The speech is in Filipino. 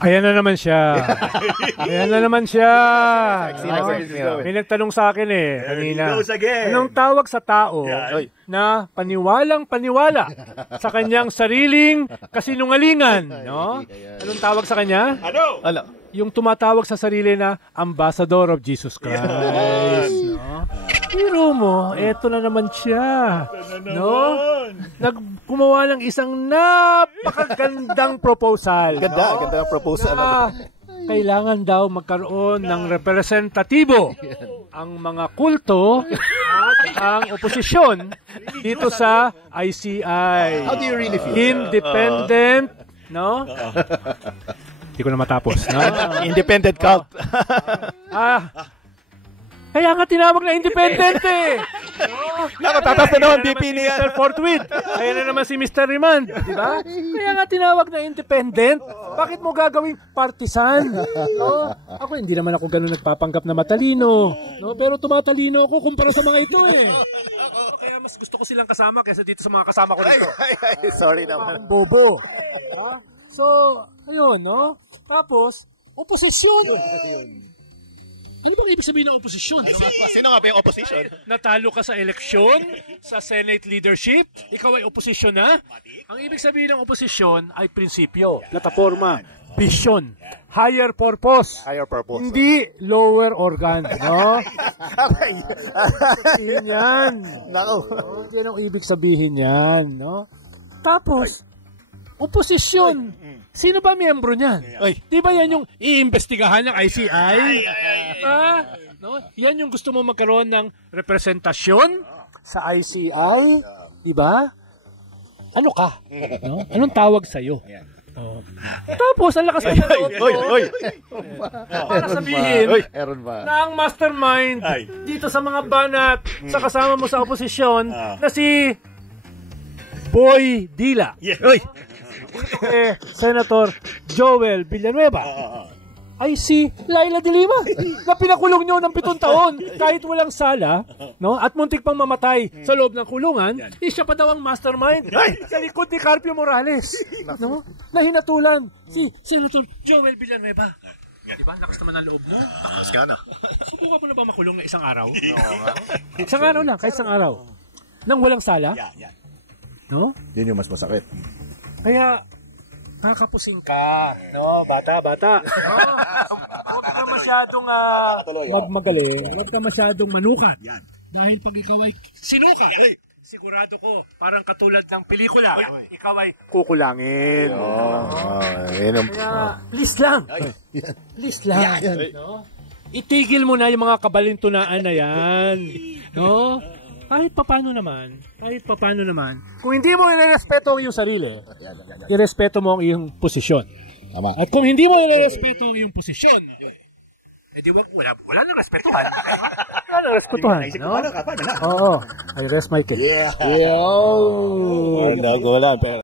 Ayan na naman siya. Ayan na naman siya. May nagtanong sa akin kanina. Anong tawag sa tao na paniwalang-paniwala sa kanyang sariling kasinungalingan? No? Anong tawag sa kanya? Ano? Yung tumatawag sa sarili na Ambassador of Jesus Christ. No? Pero mo, eto na naman siya. No? Gumawa ng isang napakagandang proposal. Ganda ang proposal. Kailangan daw magkaroon ng representatibo ang mga kulto at ang oposisyon dito sa ICI. How do you really feel? Independent, no? Hindi ko na matapos, no? Independent cult. Kaya nga tinawag na independent Nakatatas na noon, DP niya. Mr. Forthwith. Kaya na naman si Mr. Remand. Di ba? Kaya nga tinawag na independent. Bakit mo gagawing partisan? No? Ako, hindi naman ako ganun nagpapanggap na matalino. No? Pero tumatalino ako kumpara sa mga ito Kaya mas gusto ko silang kasama kaysa dito sa mga kasama ko dito. Sorry naman. Bobo. So, ayun, no? Tapos, oposisyon. Ano bang ibig sabihin ng oposisyon? Sino nga ba yung opposition? Natalo ka sa eleksyon, sa Senate leadership, ikaw ay oposisyon na. Ang ibig sabihin ng oposisyon ay prinsipyo, plataforma, vision, higher purpose. Higher purpose. Hindi lower organ, no? Yan. Nako. Yan ang ibig sabihin yan, no? Tapos, oposisyon. Sino ba miyembro niyan? Di ba yan yung iimbestigahan ng ICI? No? Yan yung gusto mo magkaroon ng representasyon sa ICI? Di ba? Ano ka? No? Anong tawag sa'yo? Tapos, ang lakas ng loob mo. Para sabihin na ang mastermind dito sa mga banat sa kasama mo sa oposisyon na si Boy Dila. Senator Joel Villanueva ay si Laila de Lima na pinakulong nyo ng 7 taon kahit walang sala, no? At muntik pang mamatay sa loob ng kulungan, siya pa daw ang mastermind sa likod ni Carpio Morales, no? Na hinatulan si Senator Joel Villanueva. Diba? Lakas naman ang loob mo. Subukan mo na ba makulong na isang araw? Isang araw lang, kahit isang araw. Nang walang sala? No? Yun yung mas masakit. Kaya, nakakapusing ka, no? Bata. No? Huwag ka masyadong magmagaling. Huwag ka masyadong manukat. Dahil pag ikaw ay sinukat, sigurado ko, parang katulad ng pelikula, ikaw ay kukulangin. Kaya, please lang. Please lang. No? Itigil mo na yung mga kabalintunaan na yan. No? Kahit papano naman, kung hindi mo irerespeto ang iyong sarili, irespeto mo ang iyong posisyon. Tama. At kung hindi mo irerespeto ang iyong posisyon, edi wala nang respetuhan. Wala nang respetuhan. No? Oo. I rest my case. Yeah. Wala, pero